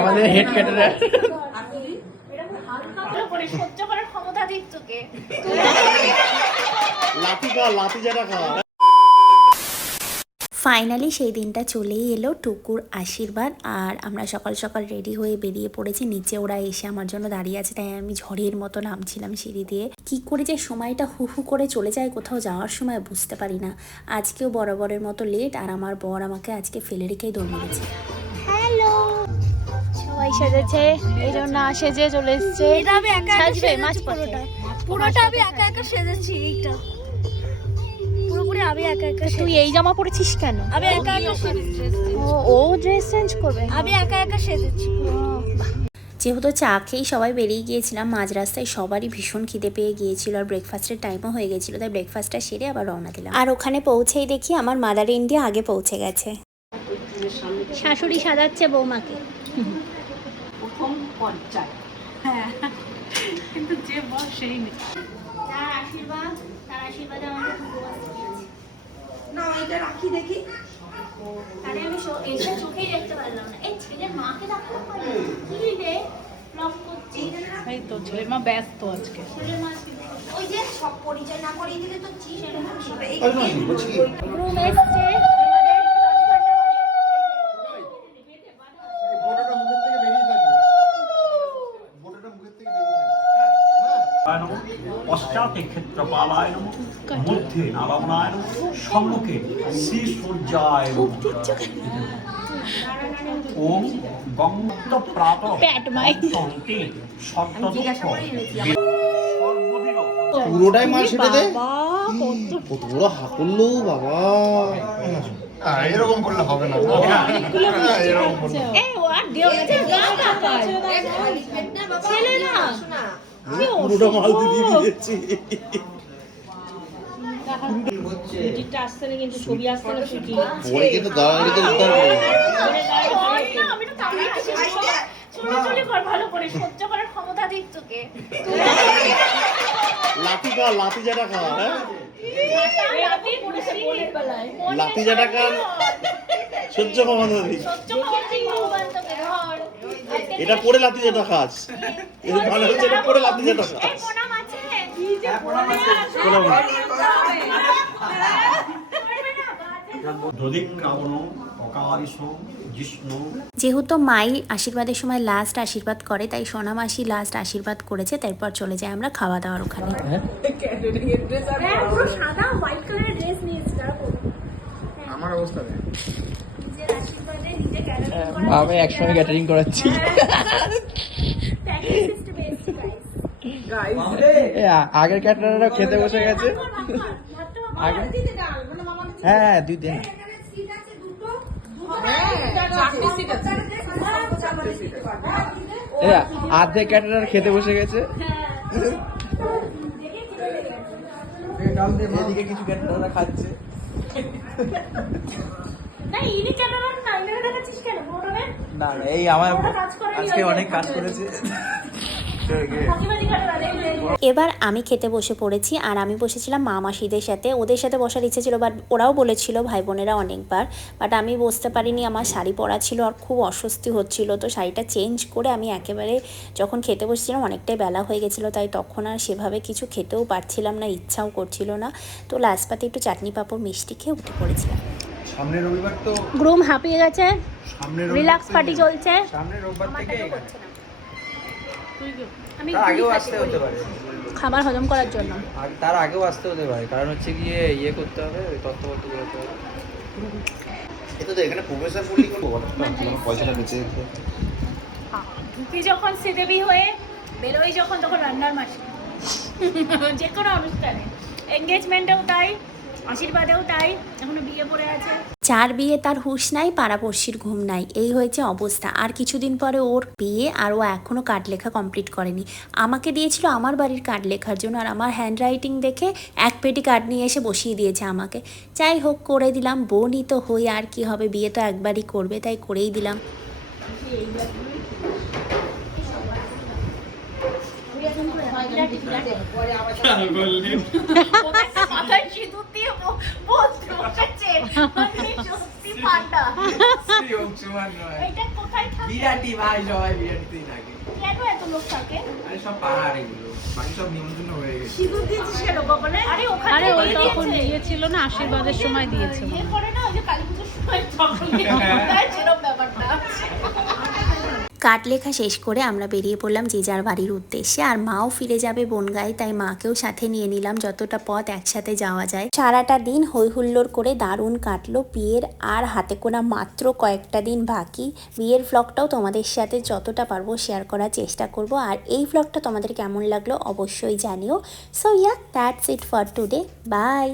আমাদের head caterer সহ্য করার ক্ষমতা দিক তোকে। লাঠি যারা খাওয়া। ফাইনালি সেই দিনটা চলেই এলো, টুকুর আশীর্বাদ। আর আমরা সকাল সকাল রেডি হয়ে বেরিয়ে পড়েছি। নিচে ওরা এসে আমার জন্য দাঁড়িয়ে আছে, তাই আমি ঝড়ের মতো নামছিলাম সিঁড়ি দিয়ে। কি করে যে সময়টা হু হু করে চলে যায় কোথাও যাওয়ার সময় বুঝতে পারি না। আজকেও বরাবরের মতো লেট, আর আমার বর আমাকে আজকে ফেলে রেখেই দৌড় মেরেছে। হ্যালো, সবাই সেজেছে, এই জন্য সেজে চলে এসছে। সাজবে মাঝপথে, পুরোটা আমি একা একা সেজেছি। এইটা পুরোপুরি আমি একা একা। তুই এই জামা পরেছিস কেন? আমি একা একা সেজেছি। ও ড্রেস চেঞ্জ করবে, আমি একা একা সেজেছি। যেহেতু চা খেয়েই সবাই বেরিয়ে গিয়েছিলাম, মাঝ রাস্তায় সবারই ভীষণ খিদে পেয়ে গিয়েছিল, আর ব্রেকফাস্টের টাইমও হয়ে গেছিলো, তাই ব্রেকফাস্টটা সেরে আবার রওনা দিলাম। আর ওখানে পৌঁছেই দেখি আমার মাদার ইন্ডিয়া আগে পৌঁছে গেছে। শাশুড়ি সাজাচ্ছে বৌমাকে। প্রথম পর্যায়, হ্যাঁ, কিন্তু যে বল সেই নেই। তার আশীর্বাদে আমাকে না, এটা রাখি দেখি। আরে আমি এসে চোখেই দেখতে পারলাম না। এই ছেলের মাকে দেখানো পারি কি রে, ব্লক করছি। এই তো ছেলের মা ব্যস্ত আজকে। ছেলের মা ওই যে সব পরিচয় না করিয়ে দিলে তো চিস এরকম হবে। এই রুম এসছে পশ্চাতে ক্ষেত্রপালায় নমঃ, মধ্যে নারায়ণায় নমঃ, সম্মুখে শ্রী সূর্যায় নমঃ। ওম গঙ্গ প্রাতঃ সন্তি সত্যদুঃখ সর্বদিন। পুরোটাই মাল সেটা দে, কত বড় হাকল্লো বাবা। এরকম করলে হবে না, এরকম করলে এই ওয়াট দিও না যে গা কাকায় ছেলে না পুরোটা মাল দিয়ে দিয়েছি। এডিটটা আসছে না, কিন্তু ছবি আসছে না। ছুটি পরে কিন্তু গাড়ি তো উদ্ধার করবে। আমি তো কামড়ে আছি। চলে কর ভালো করে, সহ্য করার ক্ষমতা দিক তোকে। লাঠি যারা খাওয়া, হ্যাঁ লাঠি যারা খান সহ্য ক্ষমতা দিই। এটা পরে লাঠি যেটা খাস, এটা ভালো হচ্ছে, এটা পরে লাঠি যেটা খাস। যেহেতু মাই আশীর্বাদের সময় লাস্ট আশীর্বাদ করে, তাই সোনা মাসি লাস্ট আশীর্বাদ করেছে। তারপর চলে যায় আমরা খাওয়া দাওয়ার ওখানে। সাদা হোয়াইট কালারের ড্রেস নিয়েছি। আমার অবস্থা নেই, নিজের আশীর্বাদে নিজে ক্যাটারিং আমি একসঙ্গে ক্যাটারিং করাচ্ছি। আগের ক্যাটারাররা খেতে বসে গেছে। হ্যাঁ 2 দিন আর্ধেক ক্যাটারার খেতে বসে গেছে। এদিকে কিছু ক্যাটারাররা খাচ্ছে। না এই আমার আজকে অনেক কাজ করেছে। এবার আমি খেতে বসে পড়েছি, আর আমি বসেছিলাম মা মাসিদের সাথে। ওদের সাথে বসার ইচ্ছে ছিল, বাট ওরাও বলেছিল ভাই বোনেরা অনেকবার, বাট আমি বসতে পারিনি। আমার শাড়ি পরা ছিল আর খুব অস্বস্তি হচ্ছিল, তো শাড়িটা চেঞ্জ করে আমি একেবারে যখন খেতে বসেছিলাম অনেকটাই বেলা হয়ে গেছিলো, তাই তখন আর সেভাবে কিছু খেতেও পারছিলাম না, ইচ্ছাও করছিল না। তো লাস্ট পাতে একটু চাটনি পাঁপড় মিষ্টি খেয়ে উঠে পড়েছিলাম। সামনের রবিবার তো গ্রুম হাঁপিয়ে গেছে, সামনের রিল্যাক্স পার্টি চলছে। সামনের রবিবার থেকে আমি তার আগেও আসতে হতে পারে, খাবার হজম করার জন্য। আর তার আগেও আসতে হতে পারে, কারণ হচ্ছে গিয়ে ইয়ে করতে হবে, তথ্যপত্র করতে হবে। এটা তো এখানে প্রফেসর বললি করবো, পয়সাটা বেঁচে যেত। ঢুকি যখন শ্রীদেবী হয়ে বেরোই যখন, তখন রান্নার মাসি। যে কোনো অনুষ্ঠানে, এঙ্গেজমেন্টেও তাই, আশীর্বাদেও তাই, এখনো বিয়ে পড়ে আছে। যার বিয়ে তার হুঁশ নাই, পাড়াপড়শির ঘুম নাই, এই হয়েছে অবস্থা। আর কিছুদিন পরে ওর বিয়ে, আর ও এখনও কার্ড লেখা কমপ্লিট করেনি। আমাকে দিয়েছিল আমার বাড়ির কার্ড লেখার জন্য, আর আমার হ্যান্ড রাইটিং দেখে এক পেটি কার্ড নিয়ে এসে বসিয়ে দিয়েছে আমাকে। যাই হোক, করে দিলাম। বোনই তো হই, আর কি হবে, বিয়ে তো একবারই করবে, তাই করেই দিলাম। মাথায় সিঁদুর দিয়ে বসতে বসেছে মানে সত্যি পান্ডা। এটা কোথায় থাকে? বিরাটি ভাই সবাই বিরাটিতেই থাকে। কেন এত লোক থাকে? আরে সব পাহাড় এগুলো, বাকি সব নিমন্ত্রণ হয়ে গেছে। সিঁদুর দিয়েছিস কেন কপালে? আরে ওখানে আরে ওই তখন দিয়েছিল না, আশীর্বাদের সময় দিয়েছে। ইয়ে করে না ওই যে কালী পুজোর সময় তখন দিয়ে সেরকম ব্যাপারটা। কার্ড লেখা শেষ করে আমরা বেরিয়ে পড়লাম যে যার বাড়ির উদ্দেশ্যে। আর মাও ফিরে যাবে বনগাঁয়, তাই মাকেও সাথে নিয়ে নিলাম যতটা পথ একসাথে যাওয়া যায়। সারাটা দিন হই হুল্লোড় করে দারুণ কাটলো। বিয়ের আর হাতে গোনা মাত্র কয়েকটা দিন বাকি। বিয়ের ভ্লগটাও তোমাদের সাথে যতটা পারবো শেয়ার করার চেষ্টা করব। আর এই ভ্লগটা তোমাদের কেমন লাগলো অবশ্যই জানিও। So yeah, that's it for today, by.